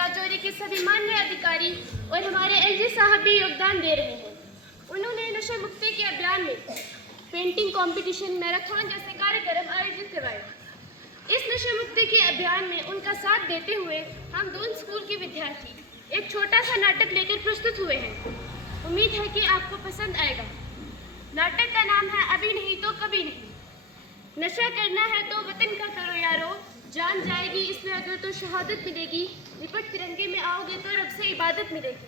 राजौरी के सभी मान्य अधिकारी और हमारे एलजी साहब भी योगदान दे रहे हैं। उन्होंने नशा मुक्ति के अभियान में पेंटिंग कंपटीशन, मैराथन जैसे कार्यक्रम आयोजित करवाए। इस नशा मुक्ति के अभियान में उनका साथ देते हुए हम दोनों स्कूल के विद्यार्थी एक छोटा सा नाटक लेकर प्रस्तुत हुए हैं। उम्मीद है कि आपको पसंद आएगा। नाटक का नाम है अभी नहीं तो कभी नहीं। नशा करना है तो वतन का करो यारो, जान जाएगी इसमें अगर तो शहादत मिलेगी, लिपट तिरंगे में आओगे तो रब से इबादत मिलेगी।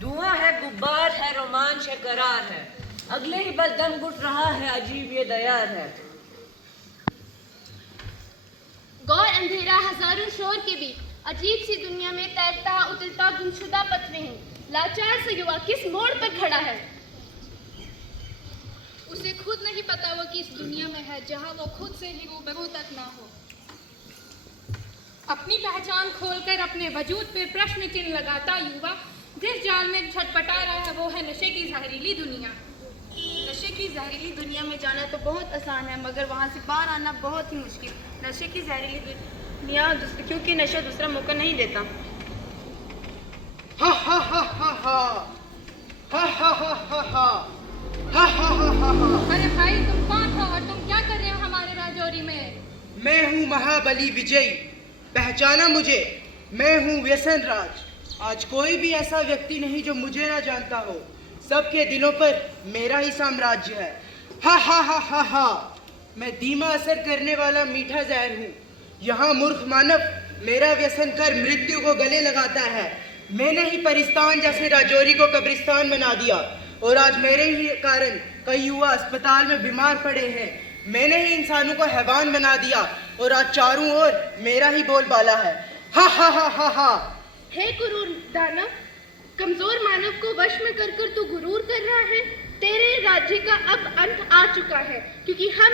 धुआं है, गुब्बार है, रोमांच है, करार है, अगले ही बस दम घुट रहा है, अजीब ये दयार है। गौर अंधेरा हजारों शोर के भी अजीब सी दुनिया में तैरता उतरता गुमशुदा पथ में है। लाचार से युवा किस मोड़ पर खड़ा है? उसे खुद नहीं पता वो किस दुनिया में है जहां वो खुद से ही रूबरू तक ना हो। अपनी पहचान खोलकर अपने वजूद पर प्रश्न चिन्ह लगाता युवा जिस जाल में छटपटा रहा है वो है नशे की जहरीली दुनिया। नशे की जहरीली दुनिया में जाना तो बहुत आसान है, मगर वहाँ से बाहर आना बहुत ही मुश्किल। नशे की जहरीली दुनिया, क्योंकि नशा दूसरा मौका नहीं देता। हा हा हा हा हा हा हा हा हा हा हा हा हा हा। अरे भाई तुम कौन हो और तुम क्या कर रहे हो हमारे राजौरी में? मैं हूँ महाबली विजयी, पहचाना मुझे? मैं हूँ व्यसन राज। आज कोई भी ऐसा व्यक्ति नहीं जो मुझे ना जानता हो। सबके दिलों पर मेरा ही साम्राज्य है। हा हा हा हा हा। मैं धीमा असर करने वाला मीठा जहर हूँ। यहाँ मूर्ख मानव मेरा व्यसन कर मृत्यु को गले लगाता है। मैंने ही परिस्तान जैसे राजौरी को कब्रिस्तान बना दिया और आज मेरे ही कारण कई युवा अस्पताल में बीमार पड़े हैं। मैंने ही इंसानों को हैवान बना दिया और आज चारों ओर मेरा ही बोलबाला है। हा हा हा हा हा। हे क्रूर दानव, कमजोर मानव को वश में कर कर तू गुरूर कर रहा है। तेरे राज्य का अब अंत आ चुका है, क्योंकि हम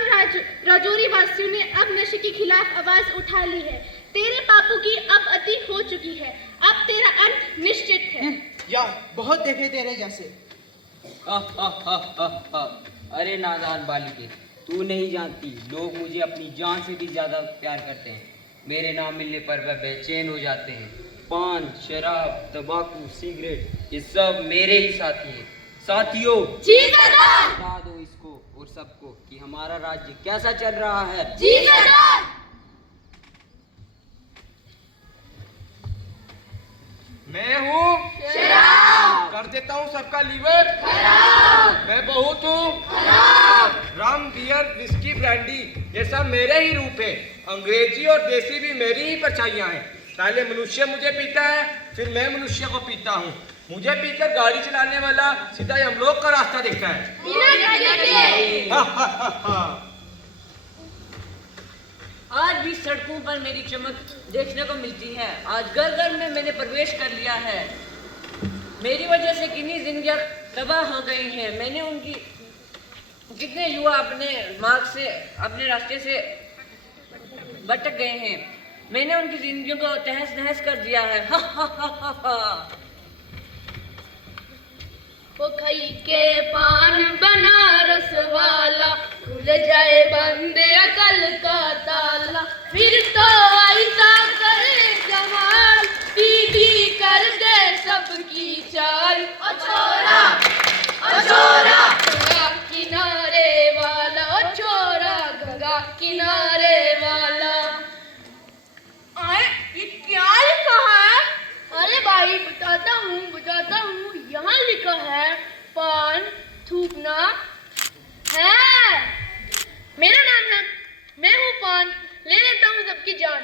राजौरी वासियों ने अब नशे के खिलाफ आवाज उठा ली है। तेरे पापों की अब अति हो चुकी है, अब तेरा अंत निश्चित है। या बहुत देखे तेरे जैसे। अरे नादान बालिके, तू नहीं जानती लोग मुझे अपनी जान से भी ज्यादा प्यार करते हैं। मेरे नाम मिलने पर वह बेचैन हो जाते हैं। पान, शराब, तंबाकू, सिगरेट, ये सब मेरे ही साथी हैं। साथियों, जी सरदार। बता दो इसको और सबको कि हमारा राज्य कैसा चल रहा है। जी सरदार। मैं हूँ शराब। कर देता हूँ सबका लीवर खराब। मैं बहुत हूँ खराब। रम, बियर, विस्की, ब्रांडी ये सब मेरे ही रूप है। अंग्रेजी और देसी भी मेरी ही परछाइयाँ हैं। पहले मनुष्य मुझे पीता है, फिर मैं मनुष्य को पीता हूँ। मुझे पीकर गाड़ी चलाने वाला सीधा यमलोक का रास्ता देखता है। बिना गाड़ी के। हा हा हा हा। आज भी सड़कों पर मेरी चमक देखने को मिलती है। आज घर घर में मैंने प्रवेश कर लिया है। मेरी वजह से कितनी जिंदगियां तबाह हो गई हैं। मैंने उनकी कितने युवा अपने मार्ग से, अपने रास्ते से भटक गए हैं। मैंने उनकी जिंदगियों को तहस नहस कर दिया है। हा हा हा हा हा। वो खई के पान बनारस वाला, खुल जाए बंद अकल का ताला, फिर तो ऐसा करे जमाल, सीधी कर दे सबकी चाल। ओ छोरा, ओ छोरा, गंगा किनारे वाला, ओ छोरा, गंगा किनारे वाला। ये क्या लिखा है? अरे भाई बताता हूँ। यहाँ लिखा है पान थूकना है। मेरा नाम है, मैं हूँ पान, ले लेता हूँ सबकी जान।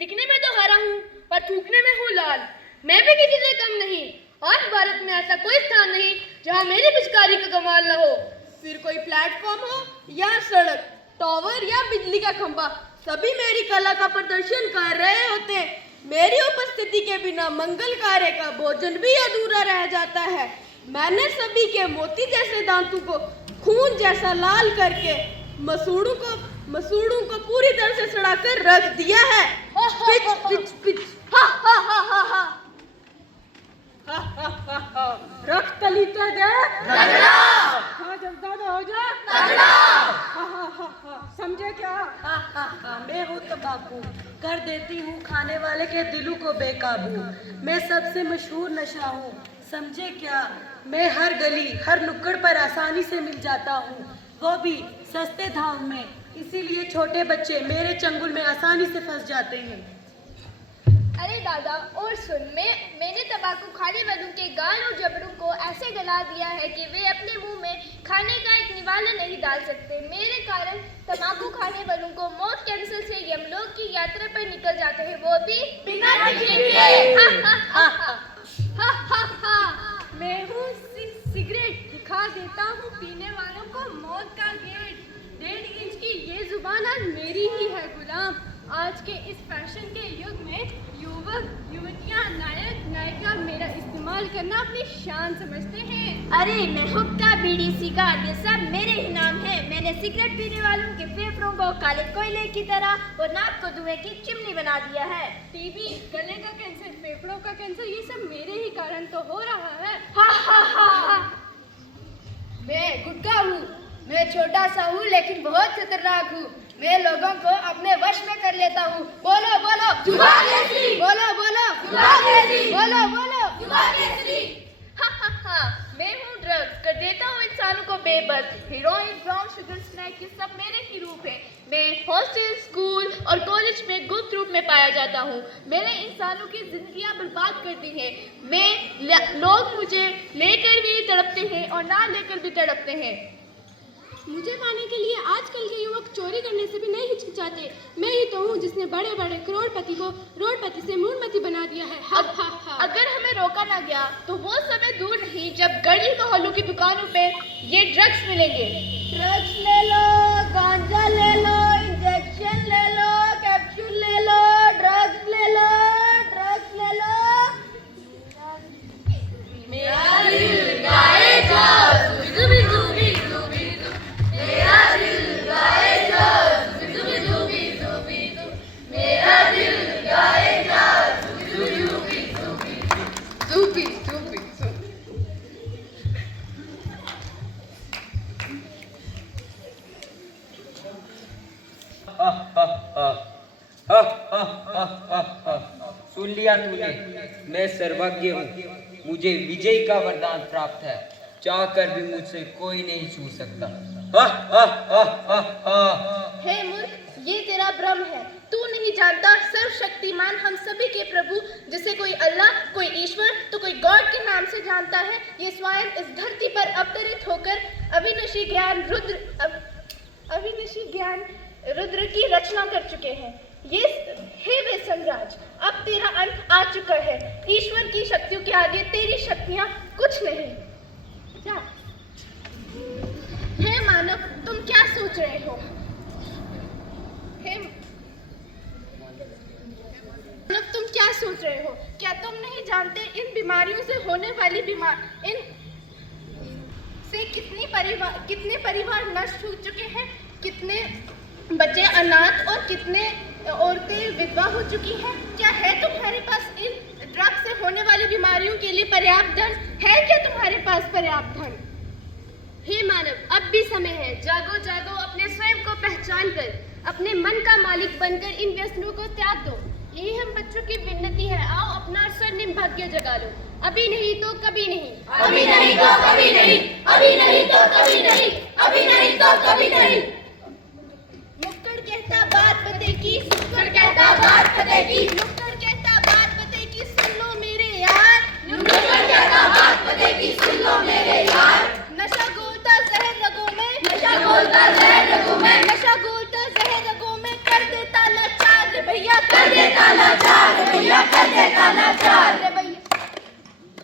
दिखने में तो हरा हूँ पर थूकने में हूँ लाल। मैं भी किसी से कम नहीं। आज भारत में ऐसा कोई स्थान नहीं जहाँ मेरी पिचकारी का कमाल न हो। फिर कोई प्लेटफॉर्म हो या सड़क, टावर या बिजली का खंभा, सभी मेरी कला का प्रदर्शन कर रहे होते हैं। मेरी उपस्थिति के बिना मंगल कार्य का भोजन भी अधूरा रह जाता है। मैंने सभी के मोती जैसे दांतों को खून जैसा लाल करके मसूड़ों को पूरी तरह से सड़ाकर रख दिया है। Pitch pitch pitch. हा हा हा हा हा। रख तली तो दे। हाँ जल्दा हो जा। समझे क्या? मैं हूँ तंबाकू, कर देती हूँ खाने वाले के दिलों को बेकाबू। मैं सबसे मशहूर नशा हूँ, समझे क्या? मैं हर गली हर नुक्कड़ पर आसानी से मिल जाता हूँ, वो भी सस्ते दाम में। इसीलिए छोटे बच्चे मेरे चंगुल में आसानी से फंस जाते हैं। अरे दादा, और सुन, मैंने तंबाकू खाने वालों के गाल और जबड़ों को ऐसे गला दिया है कि वे अपने मुंह में खाने का एक निवाला नहीं डाल सकते। मेरे कारण तंबाकू खाने वालों को मौत कैंसर से यमलोक की यात्रा पर निकल जाते हैं, वो भी बिना टिकट के। मैं हूँ सिगरेट, दिखा देता हूँ पीने वालों को मौत का गेट। 1.5 इंच की ये जुबान आज मेरी ही है गुलाम। आज के इस फैशन के युग में युवक युवतियाँ नायक नायिका मेरा इस्तेमाल करना अपनी शान समझते हैं। अरे मैं हुक्का, बीड़ी, सिगार, ये सब मेरे ही नाम है। मैंने सिगरेट पीने वालों के फेफड़ों को काले कोयले की तरह और नाक को धुएं की चिमनी बना दिया है। टीबी, गले का कैंसर, फेफड़ों का कैंसर, ये सब मेरे ही कारण तो हो रहा है। मैं गुटका हूँ, मैं छोटा सा हूँ लेकिन बहुत खतरनाक हूँ। मैं लोगों को अपने वश में कर लेता हूँ। बोलो बोलो जुबान केसरी, बोलो बोलो जुबान केसरी, बोलो बोलो जुबान केसरी। मैं हूँ ड्रग्स, कर देता हूँ इंसानों को बेबस। हीरोइन, ब्राउन शुगर, स्नैक, ये सब मेरे ही रूप है। मैं हॉस्टल, स्कूल और कॉलेज में गुप्त रूप में पाया जाता हूँ। मैंने इंसानों की जिंदगियाँ बर्बाद कर दी हैं। लोग मुझे लेकर भी तड़पते हैं और ना लेकर भी तड़पते हैं। मुझे पाने के लिए आजकल के युवक चोरी करने से भी नहीं हिचकिचाते। मैं ही तो हूँ जिसने बड़े बड़े करोड़पति को रोडपति से मूलमती बना दिया है। अगर हमें रोका ना गया तो वो समय दूर नहीं जब गली मोहल्लों की दुकानों पे ये ड्रग्स मिलेंगे। ड्रग्स ले लो, गांजा ले लो, इंजेक्शन ले लो, कैप्सूल ले लो, ड्रग्स ले लो, ड्रग्स ले लो। मेरा दिल गाए जा जुबी जुबी जुबी, मेरा दिल गाए जा जुबी जुबी जुबी, मेरा दिल गाए जा जुबी जुबी जुबी जुबी जुबी। सुन लिया तूने, मैं सर्वज्ञ हूँ, मुझे विजय का वरदान प्राप्त है, चाह कर भी मुझसे कोई नहीं छू सकता। हे मूर्ख, ये तेरा भ्रम है। तू नहीं जानता सर्वशक्तिमान हम सभी के प्रभु, जिसे कोई अल्लाह, कोई ईश्वर तो कोई गॉड के नाम से जानता है, ये स्वयं इस धरती पर अवतरित होकर अविनाशी ज्ञान रुद्र की रचना कर चुके हैं। ये हे वे सम्राज, अब तेरा अंत आ चुका है। ईश्वर की शक्तियों के आगे तेरी शक्तियां कुछ नहीं। जा। हे मानव, तुम क्या सोच रहे हो? हे मानव, तुम क्या सोच रहे हो? क्या तुम नहीं जानते इन बीमारियों से होने वाली कितने परिवार नष्ट हो चुके हैं, कितने बच्चे अनाथ और कितने औरतें विधवा हो चुकी हैं? क्या है तुम्हारे पास इन ड्रग्स से होने वाली बीमारियों के लिए पर्याप्त धन? है क्या तुम्हारे पास पर्याप्त धन? हे मानव, अब भी समय है। जागो जागो, अपने स्वयं को पहचान कर अपने मन का मालिक बनकर इन व्यसनों को त्याग दो। यही हम बच्चों की विनती है। आओ अपना स्वर्णिम भाग्य जगा लो। अभी नहीं तो कभी नहीं, अभी नहीं तो कभी नहीं, अभी नहीं तो कभी नहीं, अभी नहीं तो कभी नहीं। नुक्कड़ कहता बात पते की, नुक्कड़ कहता बात पते की, नुक्कड़ कहता बात पते की, सुन लो मेरे यार। नुक्कड़ कहता बात पते की, सुन लो मेरे यार। नशा घोलता जहर रगों में, नशा घोलता जहर रगों में, नशा घोलता जहर रगों में, कर देता लाचार रे भैया, कर देता लाचार रे भैया, कर देता लाचार रे भैया।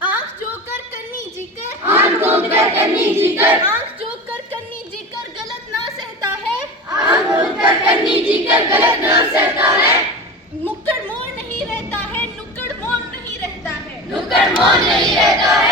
आँख जोकर कन्नी जीकर, आँख जोकर कन्नी जीकर, आँख जोकर कन्नी जीकर गलत ना सहता है, आँख जोकर कन्नी जीकर गलत ना सहता है। मुक्कड़ मोड़ नहीं रहता है, नुक्कड़ मोड़ नहीं रहता है, नुक्कड़ मोड़ नहीं रहता है,